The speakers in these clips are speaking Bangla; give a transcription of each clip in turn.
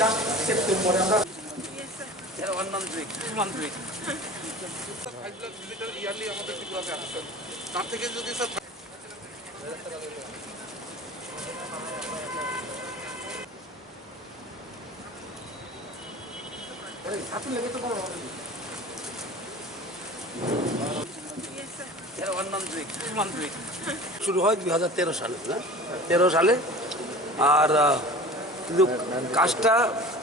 জাস্ট সেপ্টেম্বরে আমরা ইয়ারলি আমাদের ত্রিপুরাতে আসছেন তার থেকে যদি স্যার শুরু হয় 2013 সালে, না 13 সালে। আর কিন্তু কাজটা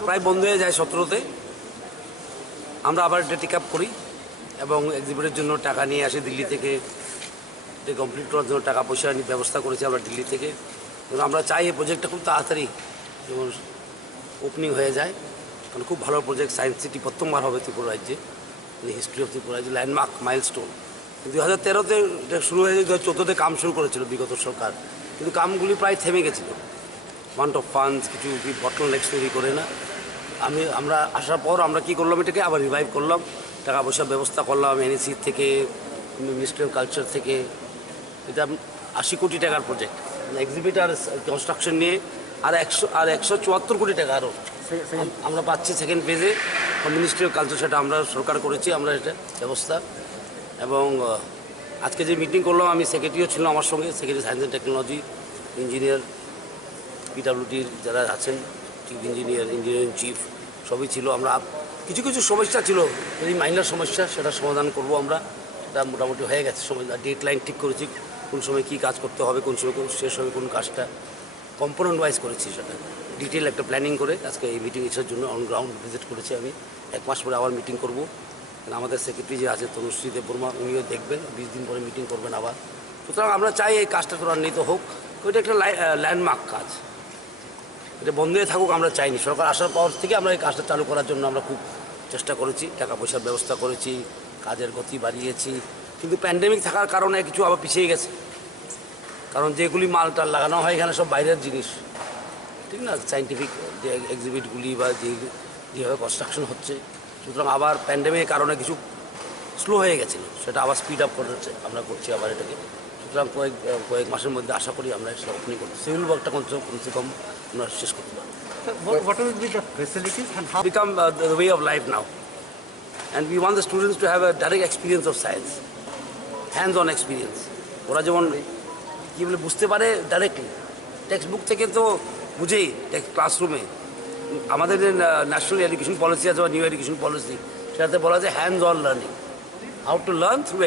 প্রায় বন্ধ হয়ে যায় 17তে। আমরা আবার এটা টেক আপ করি এবং এক্সিবিটের জন্য টাকা নিয়ে আসি দিল্লি থেকে। এটা কমপ্লিট করার জন্য টাকা পয়সা নিয়ে ব্যবস্থা করেছি আমরা দিল্লি থেকে। এবং আমরা চাই এই প্রজেক্টটা খুব তাড়াতাড়ি যেমন ওপেনিং হয়ে যায়, কারণ খুব ভালো প্রজেক্ট। সায়েন্স সিটি প্রথমবার হবে ত্রিপুরা রাজ্যে, হিস্ট্রি অফ ত্রিপুরা রাজ্যে ল্যান্ডমার্ক মাইলস্টোন। 2013তে এটা শুরু হয়ে 2014তে কাম শুরু করেছিল বিগত সরকার, কিন্তু কামগুলি প্রায় থেমে গেছিলো। ওয়ান্ট অফ ফান্ডস, কিছু বটলনেক্স তৈরি করে না। আমরা আসার পর আমরা কী করলাম, এটাকে আবার রিভাইভ করলাম, টাকা পয়সার ব্যবস্থা করলাম এনএসি থেকে, মিনিস্ট্রি অফ কালচার থেকে। এটা 80 কোটি টাকার প্রজেক্ট, এক্সিবিট আর কনস্ট্রাকশন নিয়ে। আর 174 কোটি টাকা আরও আমরা পাচ্ছি সেকেন্ড ফেজে মিনিস্ট্রি অফ কালচার, সেটা আমরা সরকার করেছি আমরা এটা ব্যবস্থা। এবং আজকে যে মিটিং করলাম, আমি সেক্রেটারিও ছিল আমার সঙ্গে, secretary science and technology, engineer, পিডাব্লিউডির যারা আছেন, চিফ ইঞ্জিনিয়ার, ইঞ্জিনিয়ারিং চিফ, সবই ছিল। আমরা কিছু কিছু সমস্যা ছিল, যদি মাইনার সমস্যা, সেটা সমাধান করব আমরা। সেটা মোটামুটি হয়ে গেছে, সময় ডেট লাইন ঠিক করেছি, কোন সময় কী কাজ করতে হবে, কোন সময় শেষ হবে কোন কাজটা, কম্পোনেন্ট ওয়াইজ করেছি সেটা ডিটেল একটা প্ল্যানিং করে। আজকে এই মিটিং এসের জন্য অন গ্রাউন্ড ভিজিট করেছি আমি। 1 মাস পরে আবার মিটিং করব। আমাদের সেক্রেটারি যে আছে তনুশ্রী দেববর্মা, উনিও দেখবেন, 20 দিন পরে মিটিং করবেন আবার। সুতরাং আমরা চাই এই কাজটা ত্বরান্বিত হোক। ওইটা একটা ল্যান্ডমার্ক কাজ, এটা বন্ধ হয়ে থাকুক আমরা চাইনি। সরকার আসার পর থেকে আমরা এই কাজটা চালু করার জন্য আমরা খুব চেষ্টা করেছি, টাকা পয়সার ব্যবস্থা করেছি, কাজের গতি বাড়িয়েছি। কিন্তু প্যান্ডেমিক থাকার কারণে কিছু আবার পিছিয়ে গেছে, কারণ যেগুলি মালটাল লাগানো হয় এখানে সব বাইরের জিনিস, ঠিক না, সায়েন্টিফিক যে এক্সিবিটগুলি বা যেভাবে কনস্ট্রাকশন হচ্ছে। সুতরাং আবার প্যান্ডেমিকের কারণে কিছু স্লো হয়ে গেছিলো, সেটা আবার স্পিড আপ করেছে, আমরা করছি আবার এটাকে। সুতরাং কয়েক মাসের মধ্যে আশা করি আমরা সেটা ওপেনিং করছি। সিভিল ওয়ার্কটা কমসে কম আমরা শেষ করতে পারবো। what will be the facilities and how Become the way of life now, and we want the students to have a direct experience of science, hands-on experience. ওরা যেমন কী বলে বুঝতে পারে ডাইরেক্টলি, টেক্সট বুক থেকে তো বুঝেই ক্লাসরুমে। আমাদের যে ন্যাশনাল এডুকেশন পলিসি আছে বা নিউ এডুকেশন পলিসি, সেটাতে বলা যায় hands on learning, how to learn through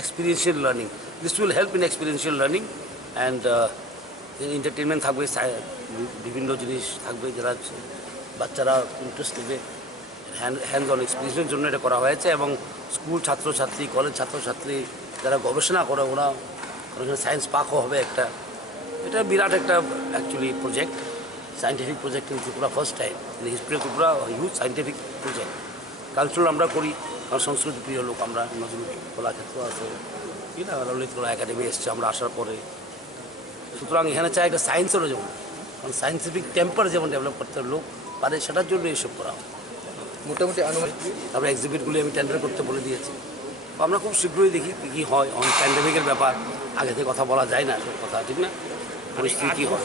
experiential learning. This will help in experiential learning. And entertainment থাকবে, বিভিন্ন জিনিস থাকবে, যারা বাচ্চারা ইন্টারেস্ট নেবে। হ্যান্ডস অন এক্সপিরিয়েন্সের জন্য এটা করা হয়েছে। এবং স্কুল ছাত্রছাত্রী, কলেজ ছাত্রছাত্রী যারা গবেষণা করে, ওরা ওখানে সায়েন্স পার্কও হবে একটা। এটা বিরাট একটা actually project, scientific project in Tripura, first time in history of Tripura, huge scientific project. Cultural আমরা করি, কারণ সংস্কৃতি প্রিয় লোক আমরা। নজরুল কলাক্ষেত্র আছে, কি না, ললিত কলা একাডেমি এসছে আমরা আসার পরে। সুতরাং এখানে চাই একটা সায়েন্সেরও যেমন, কারণ সায়েন্টিফিক টেম্পার যেমন ডেভেলপ করতে লোক পারে, সেটার জন্য এইসব করা হয়। মোটামুটি আনুমানিক তারপরে এক্সিবিটগুলি আমি টেন্ডার করতে বলে দিয়েছি। আমরা খুব শীঘ্রই দেখি কী হয়। অন প্যান্ডেমিকের ব্যাপার, আগে থেকে কথা বলা যায় না, সব কথা, ঠিক না, পরিস্থিতি কী হয়।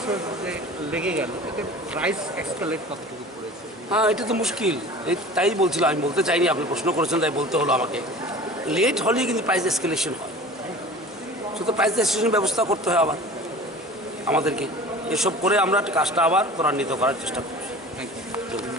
লেগে গেল, এতে প্রাইস এক্সকালেট কতটুকু পড়েছে? হ্যাঁ, এটা তো মুশকিল। তাই বলছিলাম, আমি বলতে চাইনি, আপনি প্রশ্ন করেছেন তাই বলতে হলো আমাকে। লেট হলেই কিন্তু প্রাইস এসকেলেশন হয়, সুতরাং প্রাইস এসকেলেশন ব্যবস্থা করতে হয় আবার আমাদেরকে। এসব করে আমরা কাজটা আবার ত্বরান্বিত করার চেষ্টা করছি। Thank you.